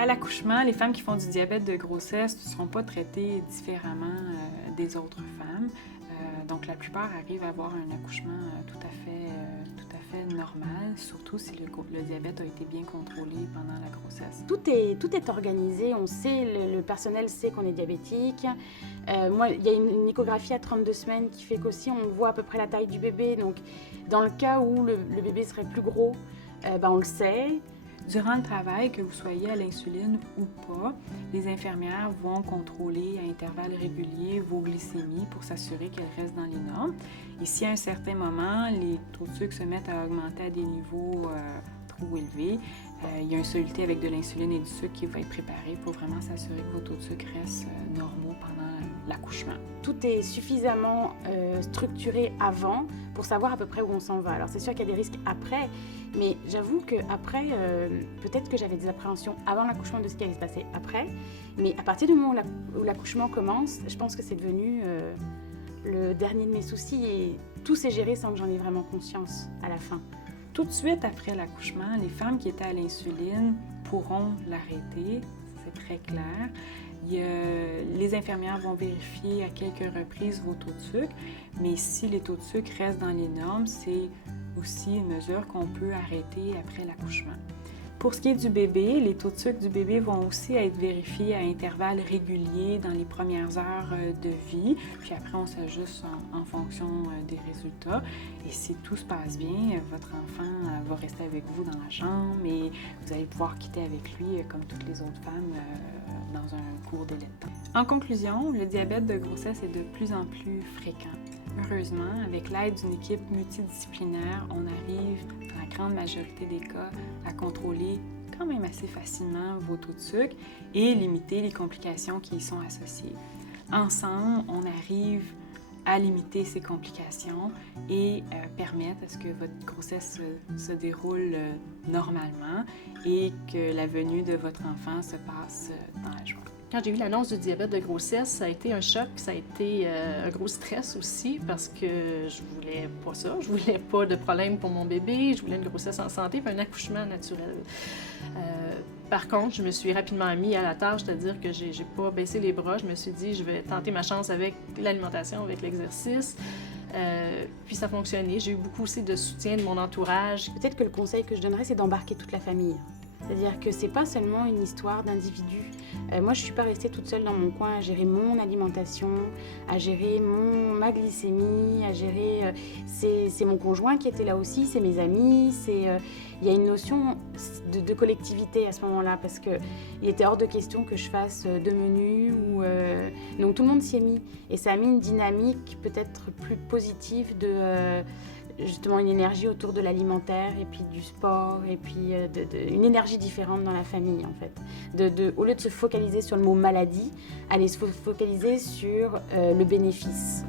À l'accouchement, les femmes qui font du diabète de grossesse ne seront pas traitées différemment des autres femmes. Donc, la plupart arrivent à avoir un accouchement tout à fait normal, surtout si le diabète a été bien contrôlé pendant la grossesse. Tout est organisé, on sait, le personnel sait qu'on est diabétique. Moi, il y a une échographie à 32 semaines qui fait qu'aussi on voit à peu près la taille du bébé. Donc, dans le cas où le bébé serait plus gros, on le sait. Durant le travail, que vous soyez à l'insuline ou pas, les infirmières vont contrôler à intervalles réguliers vos glycémies pour s'assurer qu'elles restent dans les normes. Et si à un certain moment, les taux de sucre se mettent à augmenter à des niveaux trop élevés, il y a un soluté avec de l'insuline et du sucre qui va être préparé pour vraiment s'assurer que vos taux de sucre restent normaux pendant l'accouchement. Tout est suffisamment structuré avant pour savoir à peu près où on s'en va. Alors c'est sûr qu'il y a des risques après, mais j'avoue qu'après, peut-être que j'avais des appréhensions avant l'accouchement de ce qui allait se passer après, mais à partir du moment où l'accouchement commence, je pense que c'est devenu le dernier de mes soucis et tout s'est géré sans que j'en ai vraiment conscience à la fin. Tout de suite après l'accouchement, les femmes qui étaient à l'insuline pourront l'arrêter, c'est très clair. Les infirmières vont vérifier à quelques reprises vos taux de sucre, mais si les taux de sucre restent dans les normes, c'est aussi une mesure qu'on peut arrêter après l'accouchement. Pour ce qui est du bébé, les taux de sucre du bébé vont aussi être vérifiés à intervalles réguliers dans les premières heures de vie, puis après on s'ajuste en fonction des résultats. Et si tout se passe bien, votre enfant va rester avec vous dans la chambre et vous allez pouvoir quitter avec lui comme toutes les autres femmes dans un court délai de temps. En conclusion, le diabète de grossesse est de plus en plus fréquent. Heureusement, avec l'aide d'une équipe multidisciplinaire, on arrive, dans la grande majorité des cas, à contrôler quand même assez facilement vos taux de sucre et limiter les complications qui y sont associées. Ensemble, on arrive à limiter ces complications et permettre à ce que votre grossesse se déroule normalement et que la venue de votre enfant se passe dans la joie. Quand j'ai eu l'annonce du diabète de grossesse, ça a été un choc, ça a été un gros stress aussi parce que je voulais pas ça, je voulais pas de problème pour mon bébé, je voulais une grossesse en santé puis un accouchement naturel. Par contre, je me suis rapidement mis à la tâche, c'est-à-dire que j'ai pas baissé les bras, je me suis dit je vais tenter ma chance avec l'alimentation, avec l'exercice. Puis ça a fonctionné. J'ai eu beaucoup aussi de soutien de mon entourage. Peut-être que le conseil que je donnerais, c'est d'embarquer toute la famille. C'est-à-dire que c'est pas seulement une histoire d'individu. Moi, je suis pas restée toute seule dans mon coin à gérer mon alimentation, à gérer ma glycémie, à gérer... c'est mon conjoint qui était là aussi, c'est mes amis, il y a une notion de collectivité à ce moment-là parce qu'il était hors de question que je fasse deux menus. Donc tout le monde s'y est mis et ça a mis une dynamique peut-être plus positive de... justement une énergie autour de l'alimentaire et puis du sport et puis une énergie différente dans la famille en fait. Au lieu de se focaliser sur le mot maladie, aller se focaliser sur le bénéfice.